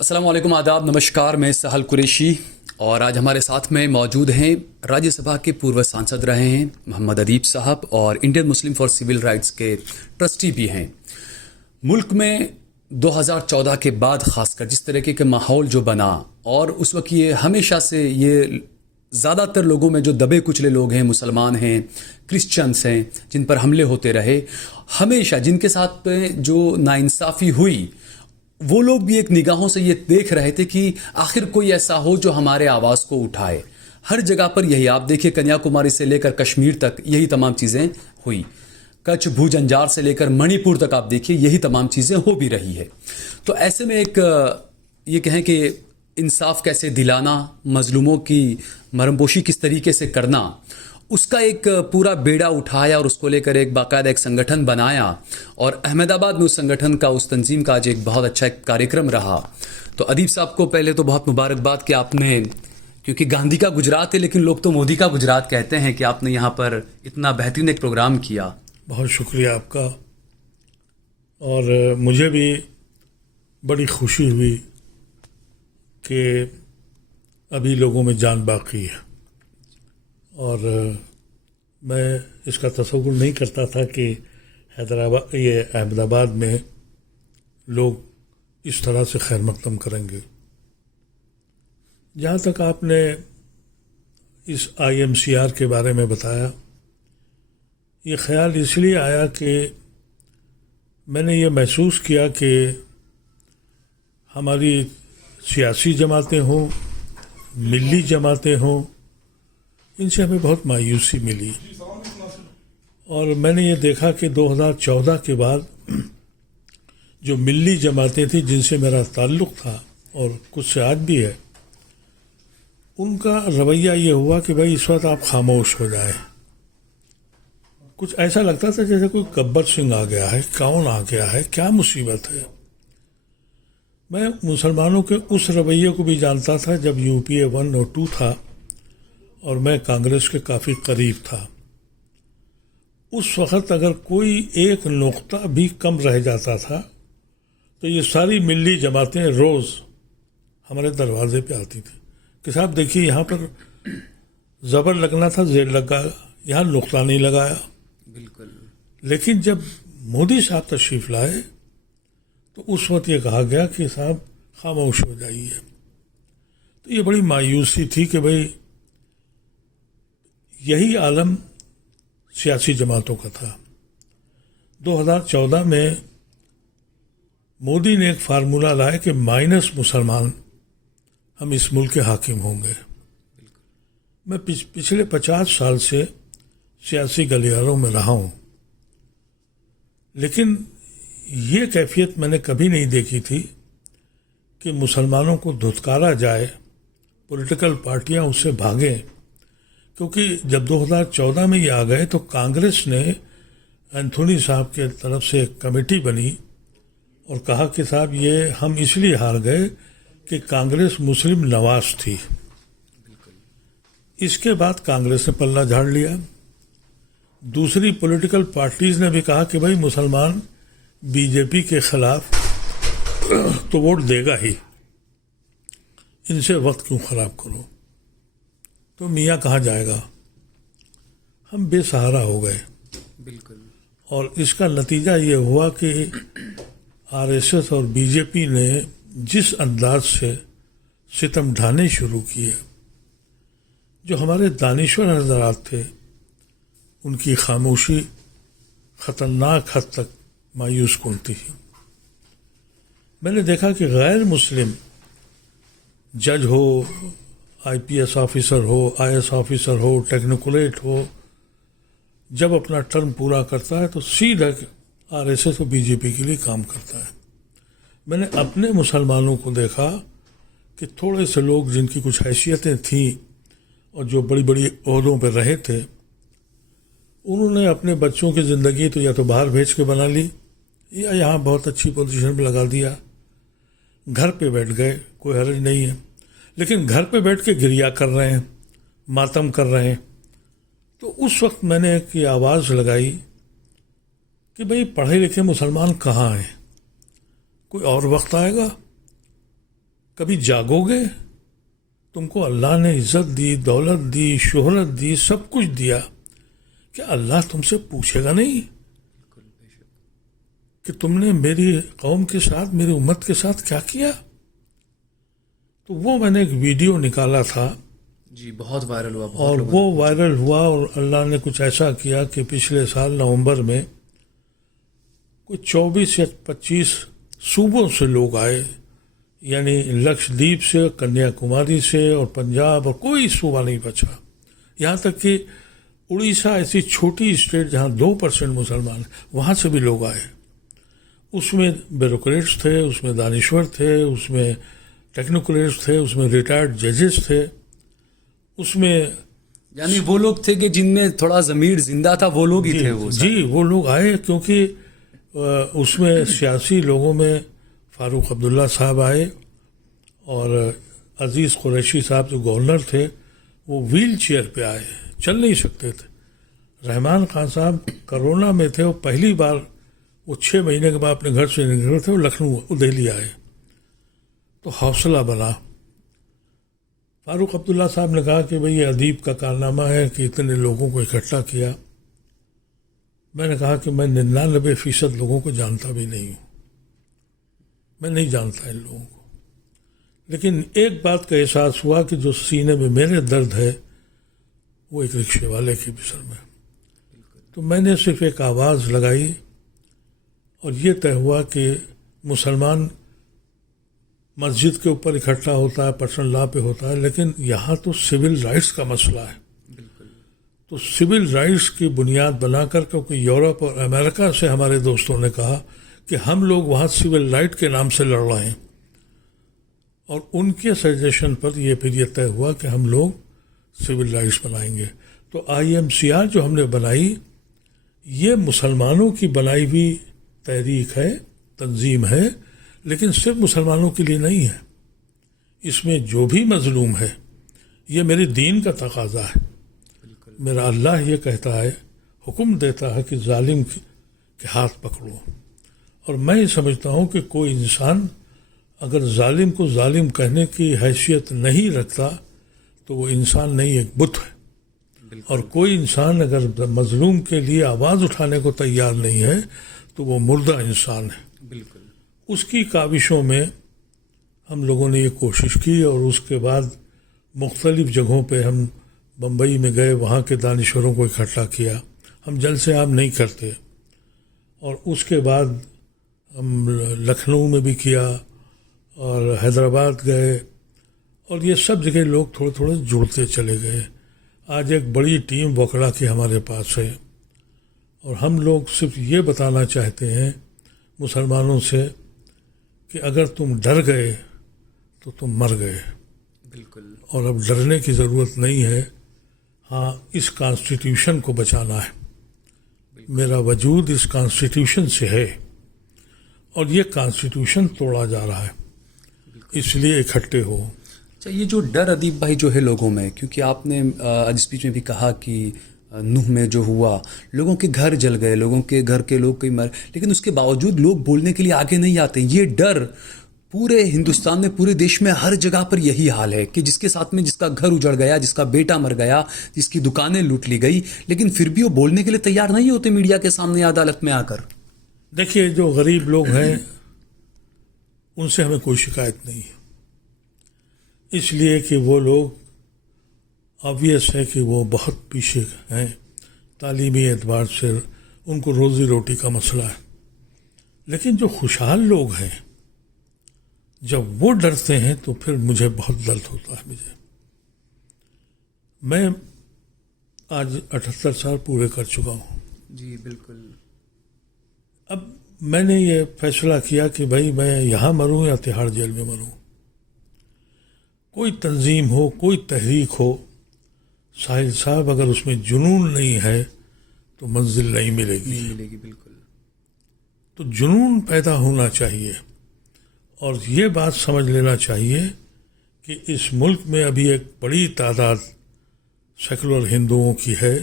السلام علیکم، آداب، نمشکار. میں سہل قریشی اور آج ہمارے ساتھ میں موجود ہیں راجیہ سبھا کے پورو سانسد رہے ہیں محمد ادیب صاحب اور Indian Muslim for civil rights کے ٹرسٹی بھی ہیں. ملک میں 2014 کے بعد خاص کر جس طریقے کے ماحول جو بنا اور اس وقت یہ ہمیشہ سے یہ زیادہ تر لوگوں میں جو دبے کچلے لوگ ہیں، مسلمان ہیں، کرسچنس ہیں، جن پر حملے ہوتے رہے، ہمیشہ جن کے ساتھ جو ناانصافی ہوئی وہ لوگ بھی ایک نگاہوں سے یہ دیکھ رہے تھے کہ آخر کوئی ایسا ہو جو ہمارے آواز کو اٹھائے. ہر جگہ پر یہی آپ دیکھیے، کنیا کماری سے لے کر کشمیر تک یہی تمام چیزیں ہوئی. کچھ بھوجنجار سے لے کر منی پور تک آپ دیکھیے یہی تمام چیزیں ہو بھی رہی ہے. تو ایسے میں ایک یہ کہیں کہ انصاف کیسے دلانا، مظلوموں کی مرہم پوشی کس طریقے سے کرنا، اس کا ایک پورا بیڑا اٹھایا اور اس کو لے کر ایک باقاعدہ ایک سنگٹھن بنایا. اور احمد آباد میں اس سنگٹھن کا، اس تنظیم کا آج ایک بہت اچھا ایک کاریکرم رہا. تو ادیب صاحب کو پہلے تو بہت مبارکباد کہ آپ نے، کیونکہ گاندھی کا گجرات ہے لیکن لوگ تو مودی کا گجرات کہتے ہیں، کہ آپ نے یہاں پر اتنا بہترین ایک پروگرام کیا. بہت شکریہ آپ کا. اور مجھے بھی بڑی خوشی ہوئی کہ ابھی لوگوں میں جان باقی ہے. اور میں اس کا تصور نہیں کرتا تھا کہ حیدرآباد، یہ احمد آباد میں لوگ اس طرح سے خیر مقدم کریں گے. جہاں تک آپ نے اس IMCR کے بارے میں بتایا، یہ خیال اس لیے آیا کہ میں نے یہ محسوس کیا کہ ہماری سیاسی جماعتیں ہوں، ملی جماعتیں ہوں، ان سے ہمیں بہت مایوسی ملی. اور میں نے یہ دیکھا کہ 2014 کے بعد جو ملی جماعتیں تھیں جن سے میرا تعلق تھا اور کچھ سے آج بھی ہے، ان کا رویہ یہ ہوا کہ بھائی اس وقت آپ خاموش ہو جائیں. کچھ ایسا لگتا تھا جیسے کوئی گبر سنگھ آ گیا ہے، کون آ گیا ہے، کیا مصیبت ہے. میں مسلمانوں کے اس رویے کو بھی جانتا تھا جب UPA 1 اور 2 تھا اور میں کانگریس کے کافی قریب تھا. اس وقت اگر کوئی ایک نقطہ بھی کم رہ جاتا تھا تو یہ ساری ملی جماعتیں روز ہمارے دروازے پہ آتی تھیں کہ صاحب دیکھیے یہاں پر زبر لگنا تھا، زیر لگا، یہاں نقطہ نہیں لگایا. بالکل. لیکن جب مودی صاحب تشریف لائے تو اس وقت یہ کہا گیا کہ صاحب خاموش ہو جائیے. تو یہ بڑی مایوسی تھی کہ بھئی یہی عالم سیاسی جماعتوں کا تھا. 2014 میں مودی نے ایک فارمولہ لایا کہ مائنس مسلمان ہم اس ملک کے حاکم ہوں گے. میں پچھلے 50 سال سے سیاسی گلیاروں میں رہا ہوں، لیکن یہ کیفیت میں نے کبھی نہیں دیکھی تھی کہ مسلمانوں کو دھتکارا جائے، پولیٹیکل پارٹیاں اس سے بھاگیں. کیونکہ جب 2014 میں یہ آ گئے تو کانگریس نے اینتھونی صاحب کے طرف سے ایک کمیٹی بنی اور کہا کہ صاحب یہ ہم اس لیے ہار گئے کہ کانگریس مسلم نواز تھی. اس کے بعد کانگریس نے پلہ جھاڑ لیا. دوسری پولیٹیکل پارٹیز نے بھی کہا کہ بھائی مسلمان BJP کے خلاف تو ووٹ دے گا ہی، ان سے وقت کیوں خراب کرو. تو میاں کہاں جائے گا، ہم بے سہارا ہو گئے. بالکل. اور اس کا نتیجہ یہ ہوا کہ RSS اور BJP نے جس انداز سے ستم ڈھانے شروع کیے، جو ہمارے دانشور حضرات تھے ان کی خاموشی خطرناک حد تک مایوس کن تھی. میں نے دیکھا کہ غیر مسلم جج ہو، IPS آفیسر ہو، IS آفیسر ہو، ٹیکنوکریٹ ہو، جب اپنا ٹرم پورا کرتا ہے تو سیدھا RSS اور BJP کے لیے کام کرتا ہے. میں نے اپنے مسلمانوں کو دیکھا کہ تھوڑے سے لوگ جن کی کچھ حیثیتیں تھیں اور جو بڑی بڑی عہدوں پہ رہے تھے، انہوں نے اپنے بچوں کی زندگی تو یا تو باہر بھیج کے بنا لی یا یہاں بہت اچھی پوزیشن پہ لگا دیا. گھر پہ بیٹھ گئے، کوئی حرج نہیں ہے، لیکن گھر پہ بیٹھ کے گریا کر رہے ہیں، ماتم کر رہے ہیں. تو اس وقت میں نے ایک یہ آواز لگائی کہ بھئی پڑھے لکھے مسلمان کہاں ہیں، کوئی اور وقت آئے گا کبھی جاگو گے؟ تم کو اللہ نے عزت دی، دولت دی، شہرت دی، سب کچھ دیا، کیا اللہ تم سے پوچھے گا نہیں کہ تم نے میری قوم کے ساتھ، میری امت کے ساتھ کیا کیا؟ تو وہ میں نے ایک ویڈیو نکالا تھا جی، بہت وائرل ہوا، اور وہ وائرل ہوا، اور اللہ نے کچھ ایسا کیا کہ پچھلے سال نومبر میں کوئی 24 یا 25 صوبوں سے لوگ آئے، یعنی لکشدیپ سے، کنیا کماری سے اور پنجاب، اور کوئی صوبہ نہیں بچا، یہاں تک کہ اڑیسہ ایسی چھوٹی اسٹیٹ جہاں 2% مسلمان، وہاں سے بھی لوگ آئے۔ اس میں بیوروکریٹس تھے، اس میں دانشور تھے، اس میں ٹیکنوکریٹس تھے، اس میں ریٹائرڈ ججز تھے، اس میں یعنی وہ لوگ تھے کہ جن میں تھوڑا ضمیر زندہ تھا، وہ لوگ ہی تھے وہ جی وہ لوگ آئے، کیونکہ اس میں سیاسی لوگوں میں فاروق عبداللہ صاحب آئے، اور عزیز قریشی صاحب جو گورنر تھے وہ ویل چیئر پہ آئے، چل نہیں سکتے تھے۔ رحمان خان صاحب کرونا میں تھے، وہ پہلی بار، وہ 6 مہینے کے بعد اپنے گھر سے نکلے تھے، وہ لکھنؤ دہلی آئے، تو حوصلہ بنا۔ فاروق عبداللہ صاحب نے کہا کہ بھئی یہ ادیب کا کارنامہ ہے کہ اتنے لوگوں کو اکٹھا کیا۔ میں نے کہا کہ میں 99% لوگوں کو جانتا بھی نہیں ہوں، میں نہیں جانتا ان لوگوں کو، لیکن ایک بات کا احساس ہوا کہ جو سینے میں میرے درد ہے وہ ایک رکشے والے کے بھی سر میں۔ تو میں نے صرف ایک آواز لگائی، اور یہ طے ہوا کہ مسلمان مسجد کے اوپر اکٹھا ہوتا ہے، پرسنل لا پہ ہوتا ہے، لیکن یہاں تو سول رائٹس کا مسئلہ ہے۔ تو سول رائٹس کی بنیاد بنا کر، کیونکہ یورپ اور امریکہ سے ہمارے دوستوں نے کہا کہ ہم لوگ وہاں سول رائٹ کے نام سے لڑ رہے ہیں، اور ان کے سجیشن پر یہ پھر یہ طے ہوا کہ ہم لوگ سول رائٹس بنائیں گے۔ تو IMCR جو ہم نے بنائی، یہ مسلمانوں کی بنائی ہوئی تحریک ہے، تنظیم ہے، لیکن صرف مسلمانوں کے لیے نہیں ہے، اس میں جو بھی مظلوم ہے، یہ میرے دین کا تقاضا ہے۔ میرا اللہ یہ کہتا ہے، حکم دیتا ہے کہ ظالم کے ہاتھ پکڑو، اور میں یہ سمجھتا ہوں کہ کوئی انسان اگر ظالم کو ظالم کہنے کی حیثیت نہیں رکھتا تو وہ انسان نہیں، ایک بت ہے، اور کوئی انسان اگر مظلوم کے لیے آواز اٹھانے کو تیار نہیں ہے تو وہ مردہ انسان ہے۔ بالکل، اس کی کاوشوں میں ہم لوگوں نے یہ کوشش کی، اور اس کے بعد مختلف جگہوں پہ ہم بمبئی میں گئے، وہاں کے دانشوروں کو اکٹھا کیا، ہم جلسے عام نہیں کرتے، اور اس کے بعد ہم لکھنؤ میں بھی کیا، اور حیدرآباد گئے، اور یہ سب جگہ لوگ تھوڑے تھوڑے جڑتے چلے گئے۔ آج ایک بڑی ٹیم وکلا کی ہمارے پاس ہے، اور ہم لوگ صرف یہ بتانا چاہتے ہیں مسلمانوں سے کہ اگر تم ڈر گئے تو تم مر گئے، بالکل، اور اب ڈرنے کی ضرورت نہیں ہے۔ ہاں، اس کانسٹیٹیوشن کو بچانا ہے، میرا وجود اس کانسٹیٹیوشن سے ہے، اور یہ کانسٹیٹیوشن توڑا جا رہا ہے، اس لیے اکٹھے ہو۔ اچھا، یہ جو ڈر ادیب بھائی جو ہے لوگوں میں، کیونکہ آپ نے آج اسپیچ میں بھی کہا کہ نوح میں جو ہوا، لوگوں کے گھر جل گئے، لوگوں کے گھر کے لوگ کئی مر، لیکن اس کے باوجود لوگ بولنے کے لیے آگے نہیں آتے۔ یہ ڈر پورے ہندوستان میں، پورے دیش میں ہر جگہ پر یہی حال ہے کہ جس کے ساتھ میں جس کا گھر اجڑ گیا، جس کا بیٹا مر گیا، جس کی دکانیں لوٹ لی گئی، لیکن پھر بھی وہ بولنے کے لیے تیار نہیں ہوتے میڈیا کے سامنے، عدالت میں آ کر۔ دیکھیے، جو غریب لوگ ہیں ان سے ہمیں کوئی شکایت نہیں ہے، اس لیے کہ وہ لوگ آبویس ہے کہ وہ بہت پیچھے ہیں تعلیمی اعتبار سے، ان کو روزی روٹی کا مسئلہ ہے۔ لیکن جو خوشحال لوگ ہیں، جب وہ ڈرتے ہیں تو پھر مجھے بہت درد ہوتا ہے۔ میں آج 78 سال پورے کر چکا ہوں۔ جی بالکل۔ اب میں نے یہ فیصلہ کیا کہ بھائی میں یہاں مروں یا تہاڑ جیل میں مروں۔ کوئی تنظیم ہو، کوئی تحریک ہو، ساحل صاحب، اگر اس میں جنون نہیں ہے تو منزل نہیں ملے گی۔ بالکل۔ تو جنون پیدا ہونا چاہیے، اور یہ بات سمجھ لینا چاہیے کہ اس ملک میں ابھی ایک بڑی تعداد سیکولر ہندوؤں کی ہے،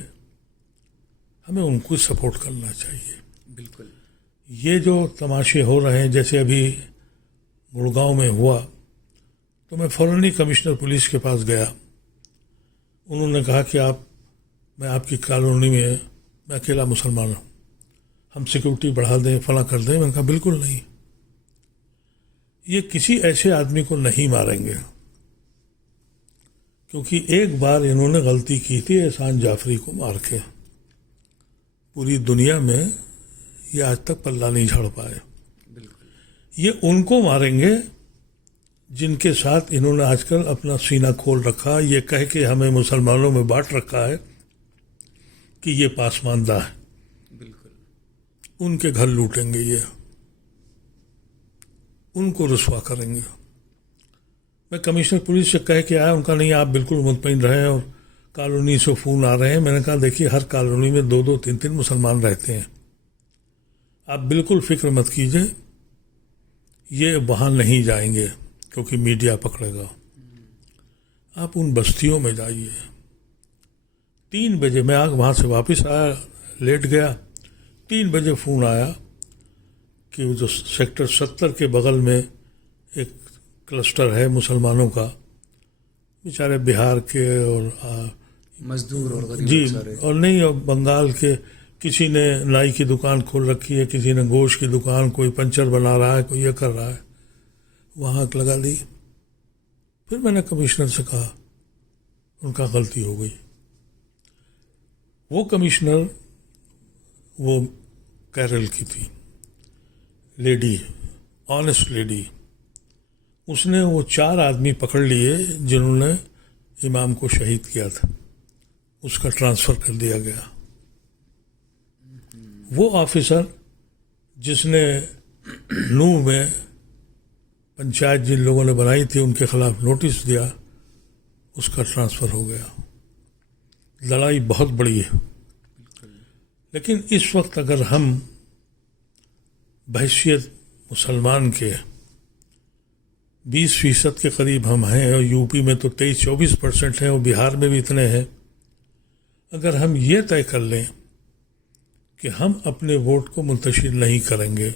ہمیں ان کو سپورٹ کرنا چاہیے۔ بالکل۔ یہ جو تماشے ہو رہے ہیں، جیسے ابھی گڑگاؤں میں ہوا، تو میں فوراً ہی کمشنر پولیس کے پاس گیا. انہوں نے کہا کہ میں آپ کی کالونی میں اکیلا مسلمان ہوں, ہم سیکورٹی بڑھا دیں, فلاں کر دیں. میں نے کہا بالکل نہیں, یہ کسی ایسے آدمی کو نہیں ماریں گے, کیونکہ ایک بار انہوں نے غلطی کی تھی احسان جعفری کو مار کے. پوری دنیا میں یہ آج تک پلہ نہیں جھاڑ پائے. یہ ان کو ماریں گے جن کے ساتھ انہوں نے آج کل اپنا سینہ کھول رکھا, یہ کہہ کے ہمیں مسلمانوں میں بانٹ رکھا ہے کہ یہ پاسماندہ ہے. ان کے گھر لوٹیں گے, یہ ان کو رسوا کریں گے. میں کمشنر پولیس سے کہہ کے آیا, ان کا نہیں آپ بالکل مطمئن رہیں, اور کالونی سے فون آ رہے ہیں. میں نے کہا دیکھیے ہر کالونی میں 2-2 3-3 مسلمان رہتے ہیں, آپ بالکل فکر مت کیجیے, یہ وہاں نہیں جائیں گے کیونکہ میڈیا پکڑے گا. آپ ان بستیوں میں جائیے. 3 بجے میں وہاں سے واپس آیا, لیٹ گیا. 3 بجے فون آیا کہ وہ جو سیکٹر 70 کے بغل میں ایک کلسٹر ہے مسلمانوں کا, بیچارے بہار کے اور مزدور اور غریب جی سارے, اور نہیں, اور بنگال کے, کسی نے نائی کی دکان کھول رکھی ہے, کسی نے گوشت کی دکان, کوئی پنچر بنا رہا ہے, کوئی یہ کر رہا ہے, وہاں آگ لگا دی. پھر میں نے کمشنر سے کہا ان کا غلطی ہو گئی. وہ کمشنر وہ کیرل کی تھی لیڈی, آنیسٹ لیڈی. اس نے وہ 4 آدمی پکڑ لیے جنہوں نے امام کو شہید کیا تھا, اس کا ٹرانسفر کر دیا گیا. وہ آفیسر جس نے نوح میں پنچایت جن لوگوں نے بنائی تھی ان کے خلاف نوٹس دیا, اس کا ٹرانسفر ہو گیا. لڑائی بہت بڑی ہے, لیکن اس وقت اگر ہم بحیثیت مسلمان کے 20% کے قریب ہم ہیں, اور یو پی میں تو 23-24% ہیں, اور بہار میں بھی اتنے ہیں. اگر ہم یہ طے کر لیں کہ ہم اپنے ووٹ کو منتشر نہیں کریں گے,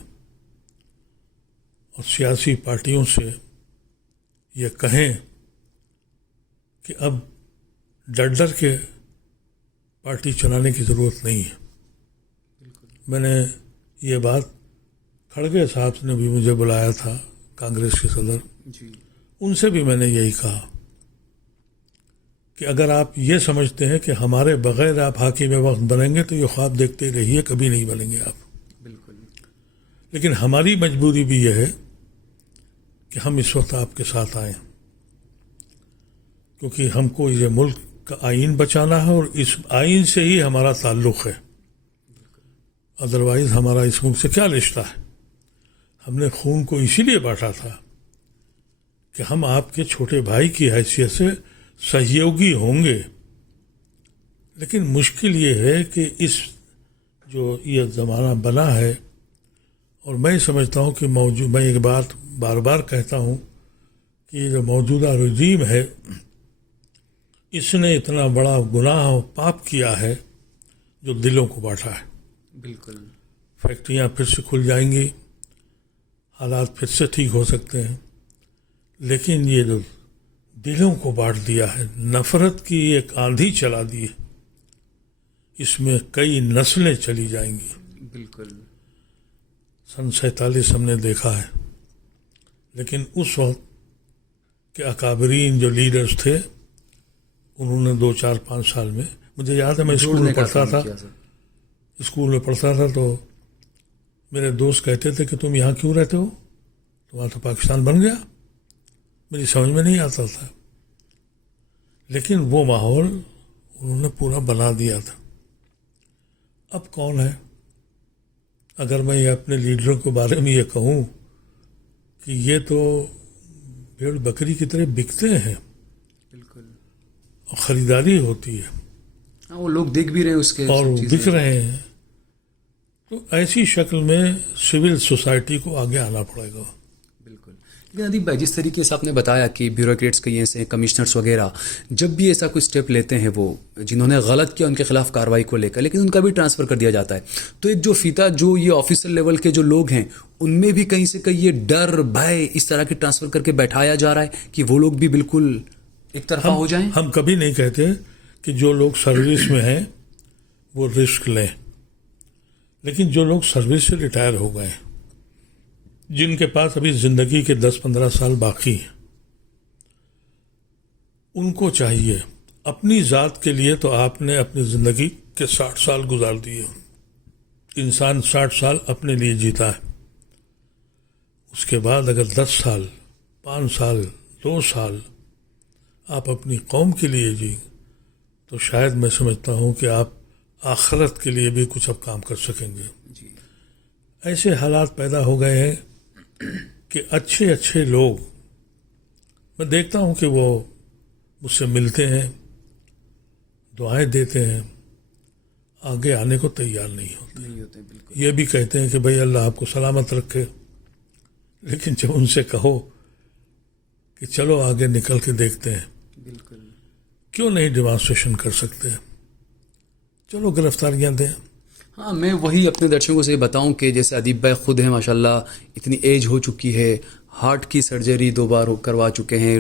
اور سیاسی پارٹیوں سے یہ کہیں کہ اب ڈر کے پارٹی چلانے کی ضرورت نہیں ہے. میں نے یہ بات کھڑگے صاحب نے بھی مجھے بلایا تھا, کانگریس کے صدر, ان سے بھی میں نے یہی کہا کہ اگر آپ یہ سمجھتے ہیں کہ ہمارے بغیر آپ حاکم وقت بنیں گے تو یہ خواب دیکھتے رہیے, کبھی نہیں بنیں گے آپ. لیکن ہماری مجبوری بھی یہ ہے کہ ہم اس وقت آپ کے ساتھ آئیں, کیونکہ ہم کو یہ ملک کا آئین بچانا ہے, اور اس آئین سے ہی ہمارا تعلق ہے. ادروائز ہمارا اس ملک سے کیا رشتہ ہے. ہم نے خون کو اسی لیے بانٹا تھا کہ ہم آپ کے چھوٹے بھائی کی حیثیت سے سہیوگی ہوں گے. لیکن مشکل یہ ہے کہ اس جو یہ زمانہ بنا ہے, اور میں سمجھتا ہوں کہ میں ایک بات بار بار کہتا ہوں کہ یہ جو موجودہ رجیم ہے, اس نے اتنا بڑا گناہ و پاپ کیا ہے جو دلوں کو بانٹا ہے. بالکل. فیکٹریاں پھر سے کھل جائیں گی, حالات پھر سے ٹھیک ہو سکتے ہیں, لیکن یہ جو دلوں کو بانٹ دیا ہے, نفرت کی ایک آندھی چلا دی ہے, اس میں کئی نسلیں چلی جائیں گی. بالکل. 47 ہم نے دیکھا ہے, لیکن اس وقت کے اکابرین جو لیڈرز تھے, انہوں نے 2-4-5 سال میں, مجھے یاد ہے میں اسکول میں پڑھتا تھا تو میرے دوست کہتے تھے کہ تم یہاں کیوں رہتے ہو, تمہارا تو پاکستان بن گیا. میری سمجھ میں نہیں آتا تھا, لیکن وہ ماحول انہوں نے پورا بنا دیا تھا. اب کون ہے؟ اگر میں یہ اپنے لیڈروں کے بارے میں یہ کہوں کہ یہ تو بھیڑ بکری کی طرح بکتے ہیں, بالکل, اور خریداری ہوتی ہے, وہ لوگ دیکھ بھی رہے ہیں اس کے اور بک رہے ہیں, تو ایسی شکل میں سول سوسائٹی کو آگے آنا پڑے گا. بالکل. لیکن ادیب بھائی، جس طریقے سے آپ نے بتایا کہ بیوروکریٹس کہیں سے کمشنرس وغیرہ جب بھی ایسا کوئی اسٹیپ لیتے ہیں، وہ جنہوں نے غلط کیا ان کے خلاف کارروائی کو لے کر، لیکن ان کا بھی ٹرانسفر کر دیا جاتا ہے، تو ایک جو فیتا جو یہ آفیسر لیول کے جو لوگ ہیں ان میں بھی کہیں سے کہیں یہ ڈر بھے اس طرح کے ٹرانسفر کر کے بیٹھایا جا رہا ہے کہ وہ لوگ بھی بالکل ایک طرفہ ہو جائیں. ہم کبھی نہیں کہتے کہ جو لوگ سروس میں ہیں وہ رسک لیں، لیکن جو لوگ سروس سے ریٹائر ہو گئے، جن کے پاس ابھی زندگی کے 10-15 سال باقی ہیں، ان کو چاہیے اپنی ذات کے لیے تو آپ نے اپنی زندگی کے 60 سال گزار دیے. انسان 60 سال اپنے لیے جیتا ہے. اس کے بعد اگر 10 سال 5 سال 2 سال آپ اپنی قوم کے لیے جی تو شاید میں سمجھتا ہوں کہ آپ آخرت کے لیے بھی کچھ اب کام کر سکیں گے. ایسے حالات پیدا ہو گئے ہیں کہ اچھے اچھے لوگ میں دیکھتا ہوں کہ وہ مجھ سے ملتے ہیں، دعائیں دیتے ہیں، آگے آنے کو تیار نہیں ہوتے. یہ بھی کہتے ہیں کہ بھئی اللہ آپ کو سلامت رکھے، لیکن جب ان سے کہو کہ چلو آگے نکل کے دیکھتے ہیں، کیوں نہیں ڈیمانسٹریشن کر سکتے، چلو گرفتاریاں دیں. ہاں، میں وہی اپنے درشکوں سے بتاؤں کہ جیسے ادیب بھائی خود ہیں ماشاءاللہ، اتنی ایج ہو چکی ہے، ہارٹ کی سرجری 2 بار کروا چکے ہیں،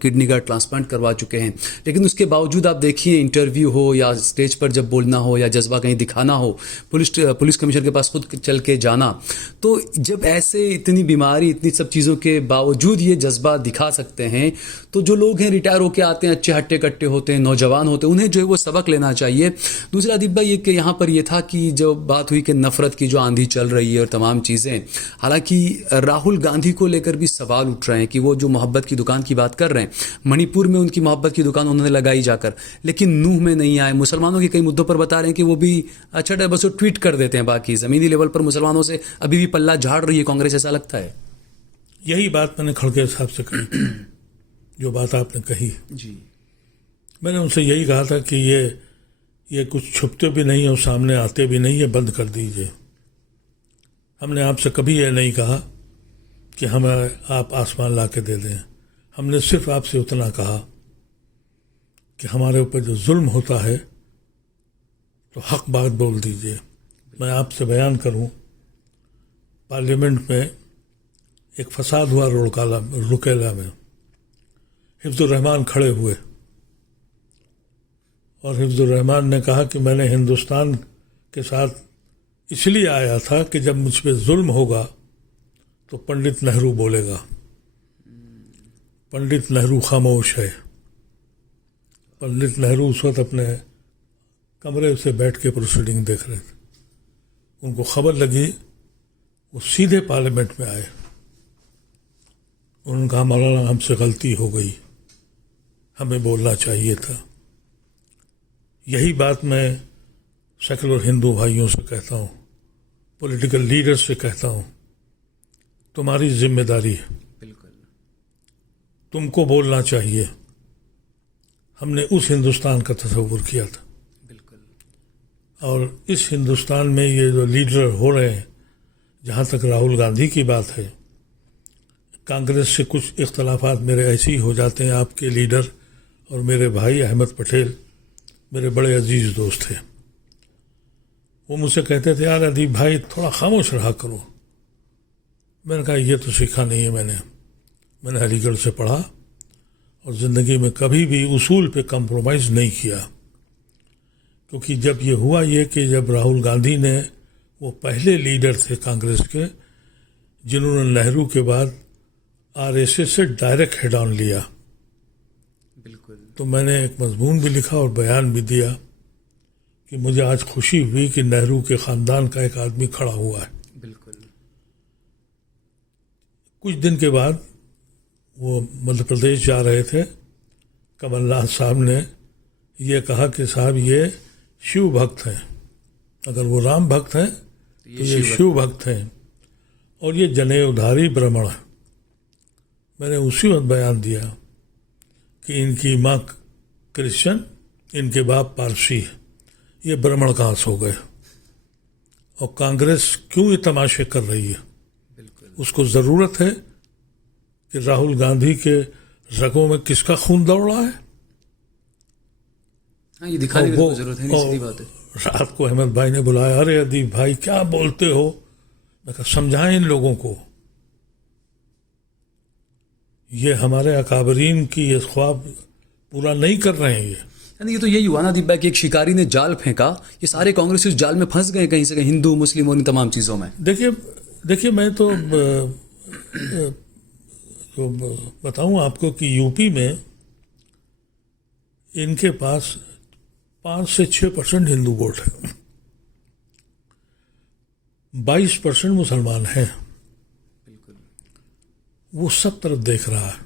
کڈنی کا ٹرانسپلانٹ کروا چکے ہیں، لیکن اس کے باوجود آپ دیکھیے انٹرویو ہو یا اسٹیج پر جب بولنا ہو یا جذبہ کہیں دکھانا ہو، پولیس کمشنر کے پاس خود چل کے جانا، تو جب ایسے اتنی بیماری اتنی سب چیزوں کے باوجود یہ جذبہ دکھا سکتے ہیں، تو جو لوگ ہیں ریٹائر ہو کے آتے ہیں، اچھے ہٹے کٹے ہوتے ہیں، نوجوان ہوتے ہیں، انہیں جو ہے وہ سبق لینا چاہیے. دوسرا ادیب بھائی یہ کہ یہاں پر یہ تھا کہ جو بات ہوئی کہ نفرت کی جو آندھی چل رہی ہے اور تمام چیزیں، حالانکہ راہل گاندھی کو لے کر بھی سوال اٹھ رہے ہیں کہ وہ جو محبت کی دکان کی بات کر رہے ہیں، منی پور میں ان کی محبت کی دکان انہوں نے لگائی جا کر، لیکن نوح میں نہیں آئے. مسلمانوں کے کئی مدعوں پر بتا رہے ہیں کہ وہ بھی اچھا بس وہ ٹویٹ کر دیتے ہیں، باقی زمینی لیول پر مسلمانوں سے ابھی بھی پلہ جھاڑ رہی ہے کانگریس، ایسا لگتا ہے. یہی بات میں نے کھڑگے صاحب سے کہی تھی، جو بات آپ نے کہی جی، میں نے ان سے یہی کہا تھا کہ یہ کچھ چھپتے بھی نہیں اور سامنے آتے بھی نہیں، یہ بند کر دیجئے. ہم نے آپ سے کبھی یہ نہیں کہا کہ ہمیں آپ آسمان لا کے دے دیں. ہم نے صرف آپ سے اتنا کہا کہ ہمارے اوپر جو ظلم ہوتا ہے تو حق بات بول دیجئے. میں آپ سے بیان کروں، پارلیمنٹ میں ایک فساد ہوا رکیلا میں، حفظ الرحمان کھڑے ہوئے اور حفظ الرحمان نے کہا کہ میں نے ہندوستان کے ساتھ اس لیے آیا تھا کہ جب مجھ پہ ظلم ہوگا تو پنڈت نہرو بولے گا. پنڈت نہرو خاموش ہے. پنڈت نہرو اس وقت اپنے کمرے سے بیٹھ کے پروسیڈنگ دیکھ رہے تھے. ان کو خبر لگی، وہ سیدھے پارلیمنٹ میں آئے. انہوں نے کہا مولانا ہم سے غلطی ہو گئی، ہمیں بولنا چاہیے تھا. یہی بات میں سیکولر ہندو بھائیوں سے کہتا ہوں، پولیٹیکل لیڈر سے کہتا ہوں، تمہاری ذمہ داری ہے، بالکل تم کو بولنا چاہیے. ہم نے اس ہندوستان کا تصور کیا تھا، بالکل. اور اس ہندوستان میں یہ جو لیڈر ہو رہے ہیں، جہاں تک راہل گاندھی کی بات ہے، کانگریس سے کچھ اختلافات میرے ایسے ہی ہو جاتے ہیں. آپ کے لیڈر اور میرے بھائی احمد پٹیل میرے بڑے عزیز دوست ہیں، وہ مجھ سے کہتے تھے یار ادیب بھائی تھوڑا خاموش رہا کرو. میں نے کہا یہ تو سیکھا نہیں ہے میں نے علی گڑھ سے پڑھا اور زندگی میں کبھی بھی اصول پہ کمپرومائز نہیں کیا. کیونکہ جب یہ ہوا یہ کہ جب راہل گاندھی نے، وہ پہلے لیڈر تھے کانگریس کے جنہوں نے نہرو کے بعد RSS سے ڈائریکٹ ہیڈ آن لیا، بالکل. تو میں نے ایک مضمون بھی لکھا اور بیان بھی دیا کہ مجھے آج خوشی ہوئی کہ نہرو کے خاندان کا ایک آدمی کھڑا ہوا ہے. بالکل. کچھ دن کے بعد وہ مدھیہ پردیش جا رہے تھے، کمل ناتھ صاحب نے یہ کہا کہ صاحب یہ شیو بھکت ہیں، اگر وہ رام بھکت ہیں تو یہ شیو بھکت ہیں، اور یہ جنیودھاری برہمن ہے. میں نے اسی وقت بیان دیا کہ ان کی ماں کرسچن، ان کے باپ پارسی ہے، یہ برہمن کہاں سے ہو گئے، اور کانگریس کیوں یہ تماشے کر رہی ہے. بالکل. اس کو ضرورت ہے کہ راہل گاندھی کے رگوں میں کس کا خون دوڑ رہا ہے. ہاں یہ دکھانے کی ضرورت ہے، سیدھی بات ہے. رات کو احمد بھائی نے بلایا، ارے ادیب بھائی کیا بولتے ہو؟ میں کہا سمجھائیں ان لوگوں کو، یہ ہمارے اکابرین کی یہ خواب پورا نہیں کر رہے ہیں. یعنی یہ تو یہی ہوا نا دیپ بھائی کہ ایک شکاری نے جال پھینکا، یہ سارے کانگریسی اس جال میں پھنس گئے کہیں سے کہیں، ہندو مسلم اور ان تمام چیزوں میں. دیکھیے میں تو بتاؤں آپ کو کہ یو پی میں ان کے پاس 5 سے 6% ہندو ووٹ ہے، 22% مسلمان ہیں. بالکل. وہ سب طرف دیکھ رہا ہے.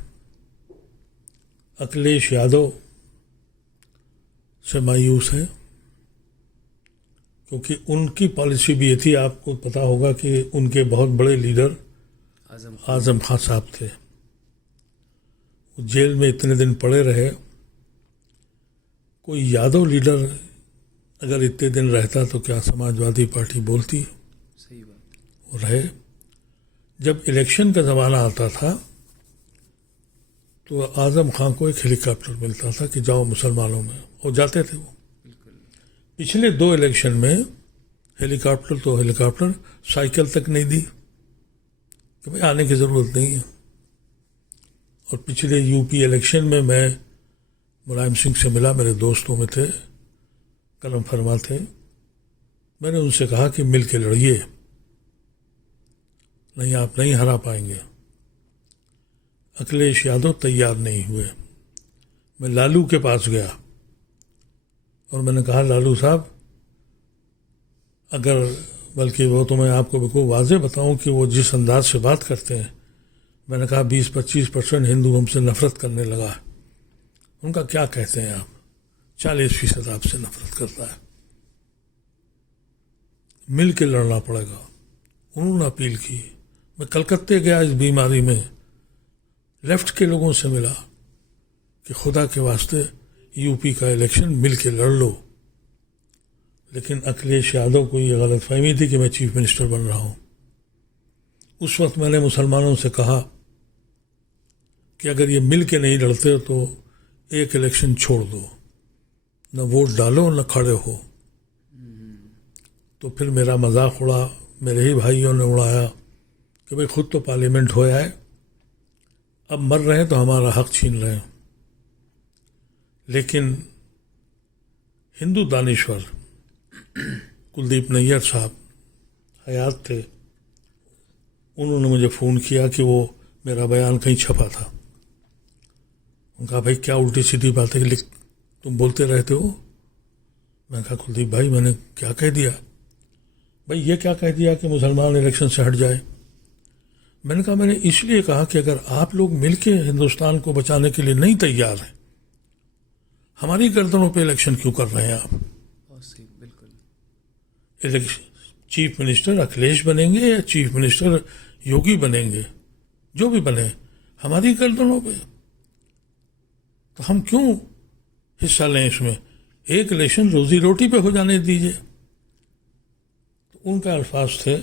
اکھلیش یادو سے مایوس ہے کیونکہ ان کی پالیسی بھی یہ تھی. آپ کو پتا ہوگا کہ ان کے بہت بڑے لیڈر اعظم خان صاحب تھے، وہ جیل میں اتنے دن پڑے رہے. کوئی یادو لیڈر اگر اتنے دن رہتا تو کیا سماجوادی پارٹی بولتی؟ صحیح بات. وہ رہے. جب الیکشن کا زمانہ آتا تھا تو اعظم خان کو ایک ہیلی کاپٹر ملتا تھا کہ جاؤ مسلمانوں میں، وہ جاتے تھے. وہ پچھلے 2 الیکشن میں ہیلی کاپٹر سائیکل تک نہیں دی کہ بھائی آنے کی ضرورت نہیں ہے. اور پچھلے یو پی الیکشن میں میں ملائم سنگھ سے ملا، میرے دوستوں میں تھے، قلم فرما تھے. میں نے ان سے کہا کہ مل کے لڑیے، نہیں آپ نہیں ہرا پائیں گے. اکھلیش یادو تیار نہیں ہوئے. میں لالو کے پاس گیا اور میں نے کہا لالو صاحب اگر، بلکہ وہ تو میں آپ کو بالکل واضح بتاؤں کہ وہ جس انداز سے بات کرتے ہیں، میں نے کہا 20-25% ہندو ہم سے نفرت کرنے لگا. ان کا کیا کہتے ہیں آپ؟ 40% آپ سے نفرت کرتا ہے. مل کے لڑنا پڑے گا. انہوں نے اپیل کی. میں کلکتے گیا اس بیماری میں، لیفٹ کے لوگوں سے ملا کہ خدا کے واسطے یو پی کا الیکشن مل کے لڑ لو. لیکن اکھلیش یادو کو یہ غلط فہمی تھی کہ میں چیف منسٹر بن رہا ہوں. اس وقت میں نے مسلمانوں سے کہا کہ اگر یہ مل کے نہیں لڑتے تو ایک الیکشن چھوڑ دو، نہ ووٹ ڈالو نہ کھڑے ہو. تو پھر میرا مذاق اڑا، میرے ہی بھائیوں نے اڑایا کہ بھئی خود تو پارلیمنٹ ہو ہے، اب مر رہے ہیں تو ہمارا حق چھین رہے ہیں. لیکن ہندو دانشور کلدیپ نیر صاحب حیات تھے، انہوں نے مجھے فون کیا کہ وہ میرا بیان کہیں چھپا تھا. ان کہا بھائی کیا الٹی سیدھی باتیں لکھ تم بولتے رہتے ہو. میں کہا کلدیپ بھائی میں نے کیا کہہ دیا؟ بھائی یہ کیا کہہ دیا کہ مسلمان الیکشن سے ہٹ جائے. میں نے کہا میں نے اس لیے کہا کہ اگر آپ لوگ مل کے ہندوستان کو بچانے کے لیے نہیں تیار ہیں، ہماری گردنوں پہ الیکشن کیوں کر رہے ہیں آپ؟ بالکل. چیف منسٹر اکھلیش بنیں گے یا چیف منسٹر یوگی بنیں گے، جو بھی بنے، ہماری گردنوں پہ. تو ہم کیوں حصہ لیں اس میں؟ ایک الیکشن روزی روٹی پہ ہو جانے دیجیے. تو ان کا الفاظ تھے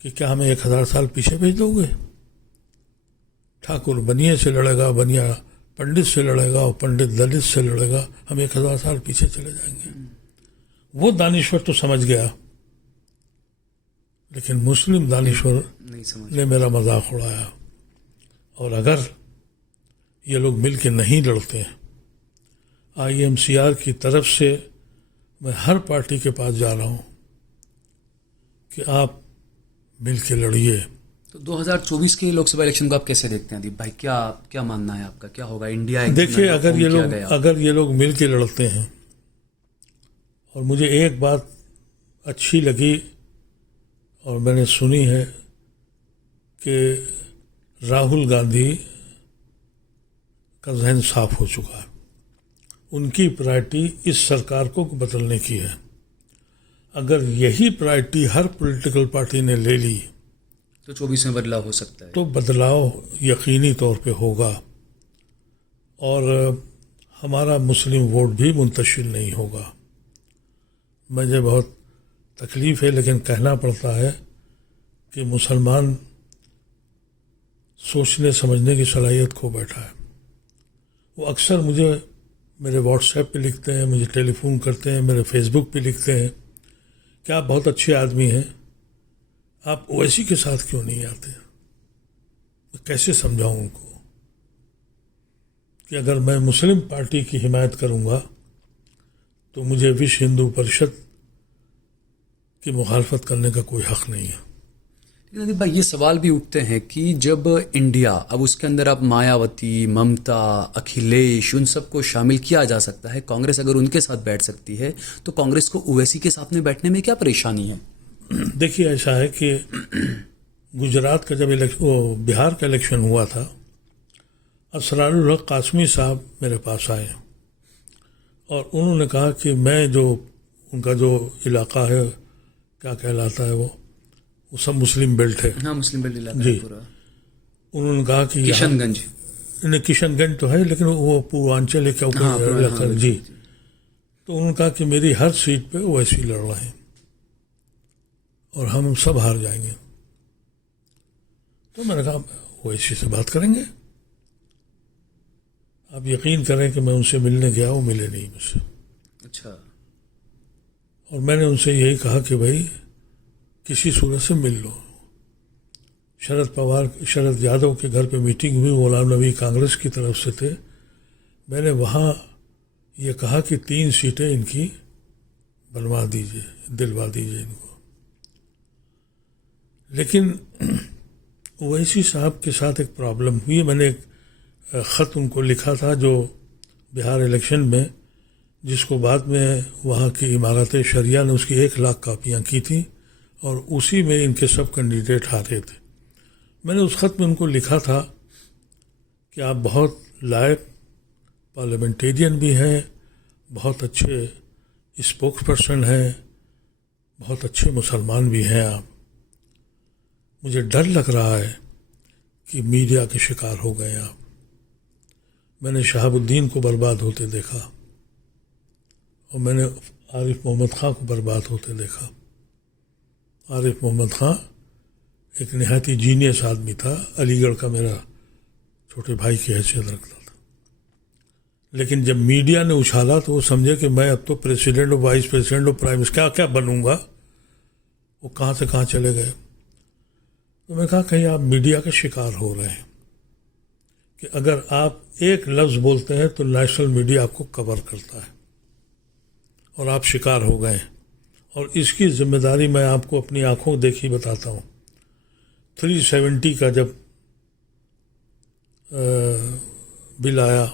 کہ کیا ہمیں 1000 سال پیچھے بھیج دو گے؟ ٹھاکر بنیے سے لڑے گا، بنیا پنڈت سے لڑے گا، اور پنڈت دلت سے لڑے گا، ہم 1000 سال پیچھے چلے جائیں گے. وہ دانشور تو سمجھ گیا، لیکن مسلم دانشور نے میرا مذاق اڑایا. اور اگر یہ لوگ مل کے نہیں لڑتے ہیں، IMCR کی طرف سے میں ہر پارٹی کے پاس جا رہا ہوں کہ آپ مل کے لڑیے. تو 2024 کے لوک سبھا الیکشن کو آپ کیسے دیکھتے ہیں دیپ بھائی؟ کیا ماننا ہے آپ کا؟ کیا ہوگا؟ انڈیا دیکھیے اگر یہ لوگ مل کے لڑتے ہیں، اور مجھے ایک بات اچھی لگی اور میں نے سنی ہے کہ راہل گاندھی کا ذہن صاف ہو چکا ہے. ان کی پرائرٹی اس سرکار کو بدلنے کی ہے. اگر یہی پرائرٹی ہر پولیٹیکل پارٹی نے لے لی تو 24 میں بدلاؤ ہو سکتا ہے. تو بدلاؤ یقینی طور پہ ہوگا، اور ہمارا مسلم ووٹ بھی منتشر نہیں ہوگا. مجھے بہت تکلیف ہے لیکن کہنا پڑتا ہے کہ مسلمان سوچنے سمجھنے کی صلاحیت کھو بیٹھا ہے. وہ اکثر مجھے میرے واٹس ایپ پہ لکھتے ہیں, مجھے ٹیلی فون کرتے ہیں, میرے فیس بک پہ لکھتے ہیں کہ آپ بہت اچھے آدمی ہیں, آپ اویسی کے ساتھ کیوں نہیں آتے. میں کیسے سمجھاؤں ان کو کہ اگر میں مسلم پارٹی کی حمایت کروں گا تو مجھے وشو ہندو پریشد کی مخالفت کرنے کا کوئی حق نہیں ہے. لیکن ادیب بھائی یہ سوال بھی اٹھتے ہیں کہ جب انڈیا اب اس کے اندر اب مایاوتی, ممتا, اکھلیش ان سب کو شامل کیا جا سکتا ہے, کانگریس اگر ان کے ساتھ بیٹھ سکتی ہے تو کانگریس کو اویسی کے ساتھ میں بیٹھنے میں کیا پریشانی ہے؟ دیکھیے ایسا ہے کہ گجرات کا جب بہار کا الیکشن ہوا تھا, اسرار الحق قاسمی صاحب میرے پاس آئے اور انہوں نے کہا کہ میں جو ان کا جو علاقہ ہے کیا کہلاتا ہے وہ سب مسلم بیلٹ ہے. ہاں مسلم بیلٹ علاقہ جی. ہے پورا. انہوں نے کہا کہ کشن گنج. کشن گنج تو ہے لیکن وہ پوروانچل کے اوپر علاقہ. جی. تو انہوں نے کہا کہ میری ہر سیٹ پہ اویسی لڑ رہے ہیں اور ہم سب ہار جائیں گے. تو میں نے کہا اویسی سے بات کریں گے. آپ یقین کریں کہ میں ان سے ملنے گیا, وہ ملے نہیں مجھ سے. اچھا. اور میں نے ان سے یہی کہا کہ بھائی کسی صورت سے مل لو. شرد یادو کے گھر پہ میٹنگ ہوئی, غلام نبی کانگریس کی طرف سے تھے. میں نے وہاں یہ کہا کہ 3 سیٹیں ان کی بنوا دیجیے, دلوا دیجیے ان کو. لیکن اویسی صاحب کے ساتھ ایک پرابلم ہوئی. میں نے ایک خط ان کو لکھا تھا جو بہار الیکشن میں, جس کو بعد میں وہاں کی عمارت شریعہ نے اس کی 1 لاکھ کاپیاں کی تھیں اور اسی میں ان کے سب کینڈیڈیٹ ہارے تھے. میں نے اس خط میں ان کو لکھا تھا کہ آپ بہت لائق پارلیمنٹیرین بھی ہیں, بہت اچھے اسپوکس پرسن ہیں, بہت اچھے مسلمان بھی ہیں آپ. مجھے ڈر لگ رہا ہے کہ میڈیا کے شکار ہو گئے آپ. میں نے شہاب الدین کو برباد ہوتے دیکھا اور میں نے عارف محمد خان کو برباد ہوتے دیکھا. عارف محمد خان ایک نہایتی جینیس آدمی تھا, علی گڑھ کا میرا چھوٹے بھائی کی حیثیت رکھتا تھا. لیکن جب میڈیا نے اچھالا تو وہ سمجھے کہ میں اب تو پریسیڈنٹ اور وائس پریسیڈنٹ اور پرائم منسٹر کیا بنوں گا. وہ کہاں سے کہاں چلے گئے. تو میں کہا کہیں آپ میڈیا کا شکار ہو رہے ہیں کہ اگر آپ ایک لفظ بولتے ہیں تو نیشنل میڈیا آپ کو کور کرتا ہے اور آپ شکار ہو گئے. اور اس کی ذمہ داری میں آپ کو اپنی آنکھوں دیکھی بتاتا ہوں. 370 کا جب بل آیا,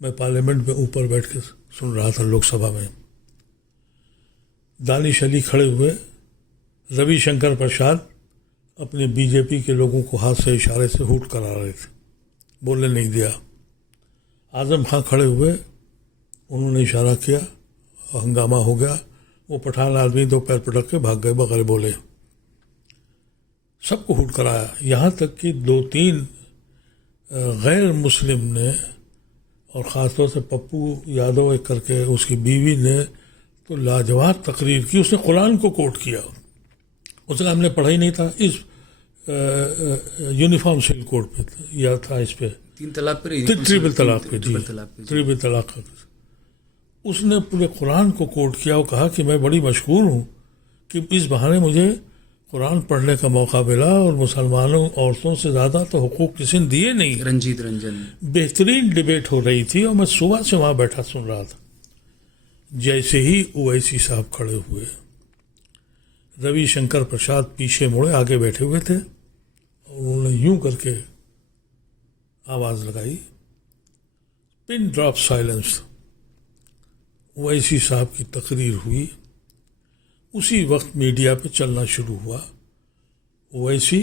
میں پارلیمنٹ میں اوپر بیٹھ کے سن رہا تھا لوک سبھا میں. دانش علی کھڑے ہوئے, روی شنکر پرساد اپنے بی جے پی کے لوگوں کو ہاتھ سے اشارے سے ہوٹ کرا رہے تھے, بولنے نہیں دیا. اعظم خان کھڑے ہوئے, انہوں نے اشارہ کیا, ہنگامہ ہو گیا. وہ پٹھان آدمی 2 پیر پٹک کے بھاگ گئے بغیر بولے. سب کو ہوٹ کرایا. یہاں تک کہ 2-3 غیر مسلم نے, اور خاص طور سے پپو یادو ایک کر کے اس کی بیوی نے تو لاجواب تقریر کی. اس نے قرآن کو کوٹ کیا. اس نے ہم نے پڑھا ہی نہیں تھا, اس یونیفارم سول کوڈ پہ یا تھا, اس پہ 3 طلاق پہ, ٹریپل طلاق پہ. جی, ٹریپل طلاق. اس نے پورے قرآن کو کوٹ کیا اور کہا کہ میں بڑی مشکور ہوں کہ اس بہانے مجھے قرآن پڑھنے کا موقع ملا اور مسلمانوں عورتوں سے زیادہ تو حقوق کسی نے دیے نہیں. رنجیت رنجن. بہترین ڈبیٹ ہو رہی تھی اور میں صبح سے وہاں بیٹھا سن رہا تھا. جیسے ہی اویسی صاحب کھڑے ہوئے, روی شنکر پرساد پیچھے مڑے, آگے بیٹھے ہوئے تھے, اور انہوں نے یوں کر کے آواز لگائی, پن ڈراپ سائلنس. اویسی صاحب کی تقریر ہوئی. اسی وقت میڈیا پہ چلنا شروع ہوا اویسی,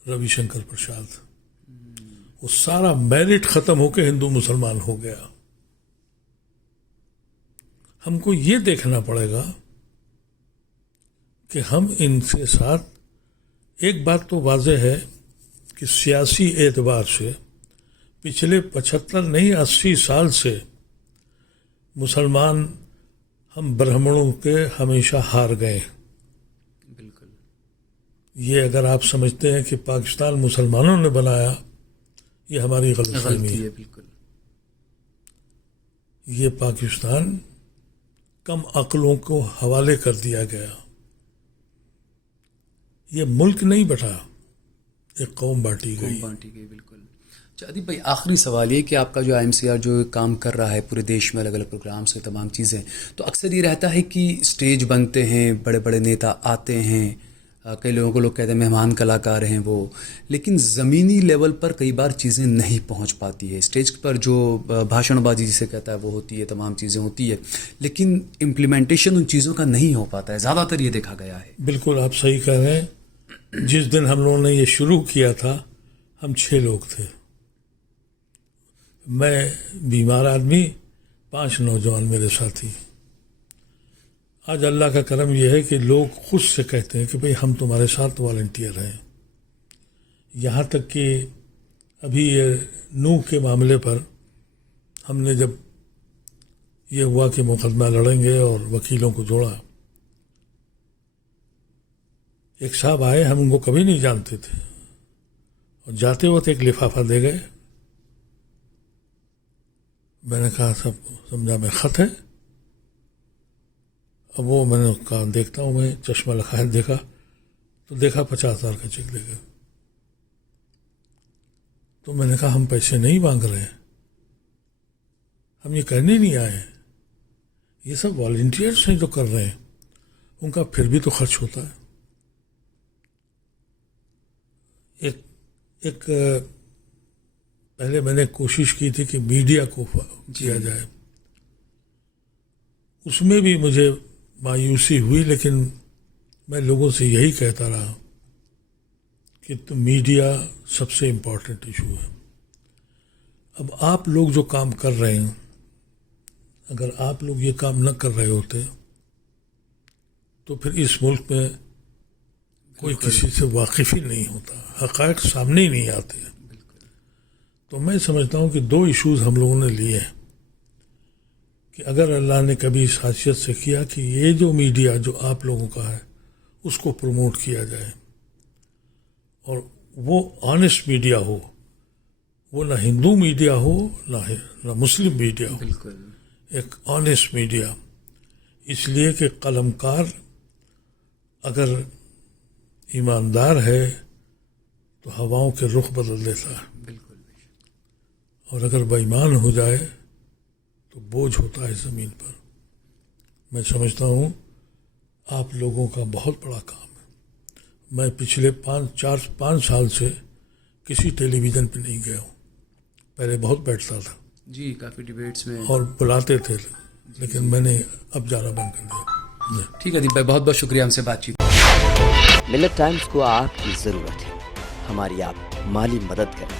روی شنکر پرساد. وہ سارا میرٹ ختم ہو کے ہندو مسلمان ہو گیا. ہم کو یہ دیکھنا پڑے گا کہ ہم ان کے ساتھ, ایک بات تو واضح ہے کہ سیاسی اعتبار سے پچھلے 75 نہیں 80 سال سے مسلمان ہم برہمنوں کے ہمیشہ ہار گئے. بالکل. یہ اگر آپ سمجھتے ہیں کہ پاکستان مسلمانوں نے بنایا، یہ ہماری غلط فہمی ہے. بالکل. یہ پاکستان کم عقلوں کو حوالے کر دیا گیا. یہ ملک نہیں بٹا، ایک قوم بانٹی گئی. بالکل. اچھا ادیب بھائی، آخری سوال یہ کہ آپ کا جو IMCR جو کام کر رہا ہے پورے دیش میں، الگ الگ پروگرامس میں، تمام چیزیں، تو اکثر یہ رہتا ہے کہ اسٹیج بنتے ہیں، بڑے بڑے نیتا آتے ہیں، کئی لوگوں کو لوگ کہتے ہیں مہمان کلاکار ہیں وہ، لیکن زمینی لیول پر کئی بار چیزیں نہیں پہنچ پاتی ہے. اسٹیج پر جو بھاشن بازی جسے کہتا ہے وہ ہوتی ہے، تمام چیزیں ہوتی ہے، لیکن امپلیمنٹیشن ان چیزوں کا نہیں ہو پاتا ہے. زیادہ تر یہ دیکھا گیا ہے. بالکل آپ صحیح کہہ رہے ہیں. جس دن ہم لوگوں نے یہ شروع کیا تھا، ہم 6 لوگ تھے. میں بیمار آدمی، 5 نوجوان میرے ساتھی. آج اللہ کا کرم یہ ہے کہ لوگ خود سے کہتے ہیں کہ بھئی ہم تمہارے ساتھ والنٹیئر ہیں. یہاں تک کہ ابھی یہ نوح کے معاملے پر ہم نے جب یہ ہوا کہ مقدمہ لڑیں گے اور وکیلوں کو جوڑا، ایک صاحب آئے، ہم ان کو کبھی نہیں جانتے تھے، اور جاتے وقت ایک لفافہ دے گئے. میں نے کہا سمجھا میں خط ہے. اب وہ میں نے کہا دیکھتا ہوں، میں چشمہ لگایا، دیکھا تو دیکھا 50,000 کا چیک دے گئے. تو میں نے کہا ہم پیسے نہیں مانگ رہے ہیں، ہم یہ کرنے نہیں آئے ہیں، یہ سب والنٹیئرس ہیں جو کر رہے ہیں، ان کا پھر بھی تو خرچ ہوتا ہے. ایک پہلے میں نے کوشش کی تھی کہ میڈیا کو کیا جائے، اس میں بھی مجھے مایوسی ہوئی، لیکن میں لوگوں سے یہی کہتا رہا کہ میڈیا سب سے امپورٹنٹ ایشو ہے. اب آپ لوگ جو کام کر رہے ہیں، اگر آپ لوگ یہ کام نہ کر رہے ہوتے تو پھر اس ملک میں کوئی کسی سے واقف ہی نہیں ہوتا، حقائق سامنے ہی نہیں آتے. تو میں سمجھتا ہوں کہ 2 ایشوز ہم لوگوں نے لیے ہیں کہ اگر اللہ نے کبھی اس حیثیت سے کیا کہ یہ جو میڈیا جو آپ لوگوں کا ہے اس کو پروموٹ کیا جائے، اور وہ آنیسٹ میڈیا ہو، وہ نہ ہندو میڈیا ہو نہ مسلم میڈیا ہو، ایک آنیسٹ میڈیا. اس لیے کہ قلمکار اگر ایماندار ہے تو ہواؤں کے رخ بدل دیتا ہے، اور اگر بے ایمان ہو جائے تو بوجھ ہوتا ہے زمین پر. میں سمجھتا ہوں آپ لوگوں کا بہت بڑا کام ہے. میں پچھلے 5 سال سے کسی ٹیلی ویژن پہ نہیں گیا ہوں. پہلے بہت بیٹھتا تھا جی، کافی ڈیبیٹس میں اور بلاتے تھے، لیکن میں نے اب جانا بند کر دیا. ٹھیک ہے ادیب بھائی، بہت بہت شکریہ ہم سے بات چیت. ملت ٹائمز کو آپ کی ضرورت ہے، ہماری آپ مالی مدد کریں.